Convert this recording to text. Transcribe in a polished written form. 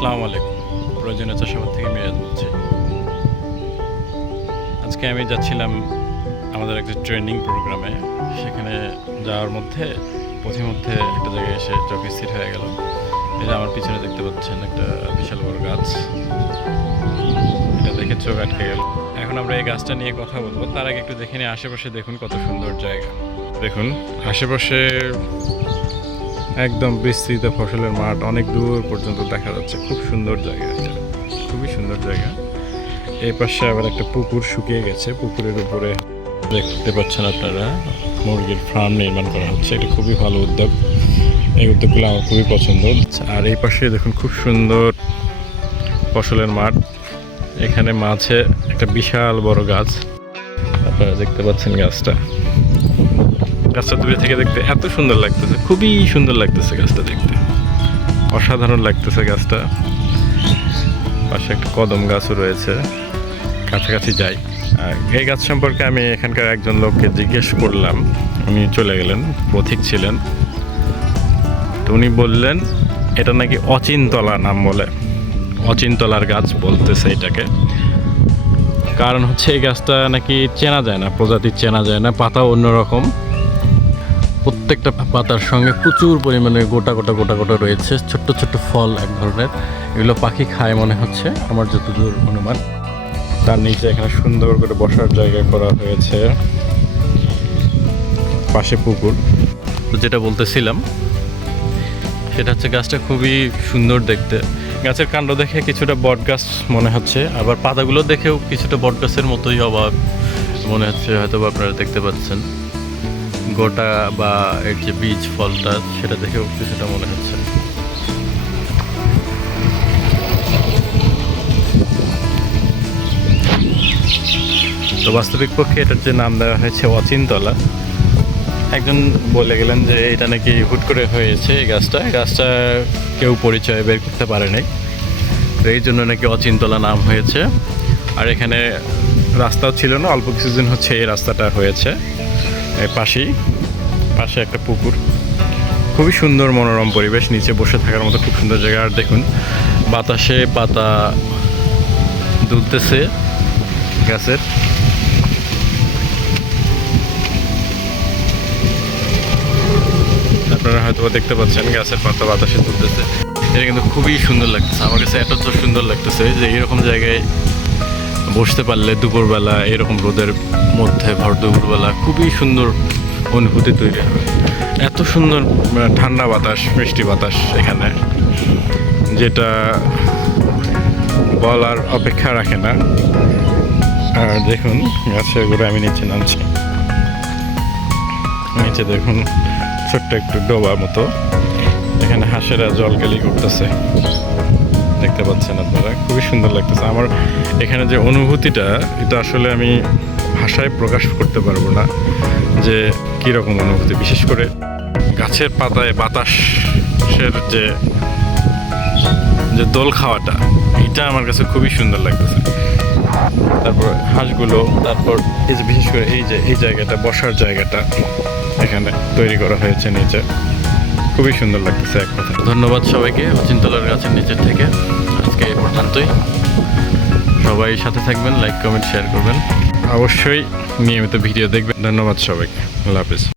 আসসালামু আলাইকুম। প্রয়োজনীয় চাষাবাদ থেকে মিরাজ বলছি। আজকে আমি যাচ্ছিলাম আমাদের একটা ট্রেনিং প্রোগ্রামে। সেখানে যাওয়ার পথিমধ্যে একটা জায়গায় এসে চোখে স্থির হয়ে গেল। এই যে আমার পিছনে দেখতে পাচ্ছেন একটা বিশাল বড় গাছ, এটা দেখে চোখ আটকে গেল। এখন আমরা এই গাছটা নিয়ে কথা বলবো, তার আগে একটু দেখে নিই আশেপাশে। দেখুন কত সুন্দর জায়গা, দেখুন আশেপাশে একদম বিস্তৃত ফসলের মাঠ, অনেক দূর পর্যন্ত দেখা যাচ্ছে। খুব সুন্দর জায়গা, এটা খুবই সুন্দর জায়গা। এই পাশে আবার একটা পুকুর শুকিয়ে গেছে, পুকুরের উপরে দেখতে পাচ্ছেন আপনারা মুরগির ফার্ম নির্মাণ করা হচ্ছে। এটা খুবই ভালো উদ্যোগ, এই উদ্যোগগুলো আমার খুবই পছন্দ। আর এই পাশে দেখুন খুব সুন্দর ফসলের মাঠ, এখানে মাঝে একটা বিশাল বড় গাছ আপনারা দেখতে পাচ্ছেন। গাছটা দূরে থেকে দেখতে এত সুন্দর লাগতেছে, খুবই সুন্দর লাগতেছে গাছটা দেখতে, অসাধারণ লাগতেছে গাছটা। পাশে একটা কদম গাছও রয়েছে, কাছাকাছি যাই। আর এই গাছ সম্পর্কে আমি এখানকার একজন লোককে জিজ্ঞেস করলাম, উনি চলে গেলেন, পথিক ছিলেন। তো উনি বললেন এটা নাকি অচিনতলা নাম বলে, অচিনতলার গাছ বলতেছে এটাকে। কারণ হচ্ছে এই গাছটা নাকি চেনা যায় না, প্রজাতি চেনা যায় না, পাতা অন্যরকম। প্রত্যেকটা পাতার সঙ্গে প্রচুর পরিমাণে গোটা গোটা গোটা গোটা রয়েছে, ছোট্ট ছোট্ট ফল এক ধরনের। এগুলো পাখি খায় মনে হচ্ছে, আমার যতদূর অনুমান। তার নিচে এখানে সুন্দর করে বসার জায়গা করা হয়েছে, পাশে পুকুর। তো যেটা বলতেছিলাম সেটা হচ্ছে গাছটা খুবই সুন্দর দেখতে। গাছের কাণ্ড দেখে কিছুটা বট গাছ মনে হচ্ছে, আবার পাতাগুলো দেখেও কিছুটা বট গাছের মতোই অবাক মনে হচ্ছে। হয়তো আপনারা দেখতে পাচ্ছেন গোটা বা এর যে বীজ ফলটা, সেটা দেখেও কিছুটা মনে হচ্ছে। তো বাস্তবিক পক্ষে এটার যে নাম দেওয়া হয়েছে অচিনতলা, একজন বলে গেলেন যে এটা নাকি হুট করে হয়েছে। এই গাছটা কেউ পরিচয় বের করতে পারে নাই, তো এই জন্য নাকি অচিনতলা নাম হয়েছে। আর এখানে রাস্তাও ছিল না, অল্প কিছুদিন হচ্ছে এই রাস্তাটা হয়েছে। পাশে একটা পুকুর, খুবই সুন্দর মনোরম পরিবেশ, নিচে বসে থাকার মতো খুব সুন্দর জায়গা। আর দেখুন বাতাসে পাতা দুলতেছে গাছের। আপনারা হয়তো দেখতে পাচ্ছেন গাছের পাতা বাতাসে দুলতেছে। এটা কিন্তু খুবই সুন্দর লাগতেছে আমার কাছে, এত সুন্দর লাগতেছে যে এরকম জায়গায় বসতে পারলে দুপুরবেলা, এরকম রোদের মধ্যে ভর দুপুরবেলা খুবই সুন্দর অনুভূতি তৈরি হবে। এত সুন্দর ঠান্ডা বাতাস, মিষ্টি বাতাস এখানে, যেটা বলার অপেক্ষা রাখে না। আর দেখুন গাছের গোড়া আমি নিচে নামছি, নিচে দেখুন ছোট্ট একটু ডোবার মতো, এখানে হাঁসেরা জলকেলি করতেছে, দেখতে পাচ্ছেন আপনারা। খুবই সুন্দর লাগতেছে আমার এখানে যে অনুভূতিটা, এটা আসলে আমি ভাষায় প্রকাশ করতে পারবো না যে কীরকম অনুভূতি। বিশেষ করে গাছের পাতায় বাতাসের যে দোল খাওয়াটা, এটা আমার কাছে খুবই সুন্দর লাগতেছে। তারপর হাঁসগুলো, তারপর এই যে বিশেষ করে এই জায়গাটা, বসার জায়গাটা এখানে তৈরি করা হয়েছে নিচে, খুবই সুন্দর লাগতেছে এক কথা। ধন্যবাদ সবাইকে অচিনতলার গাছের নিচের থেকে। আজকে এই পর্যন্তই, সবাই সাথে থাকবেন, লাইক কমেন্ট শেয়ার করবেন, অবশ্যই নিয়মিত ভিডিও দেখবেন। ধন্যবাদ সবাইকে, আল্লাহ হাফিজ।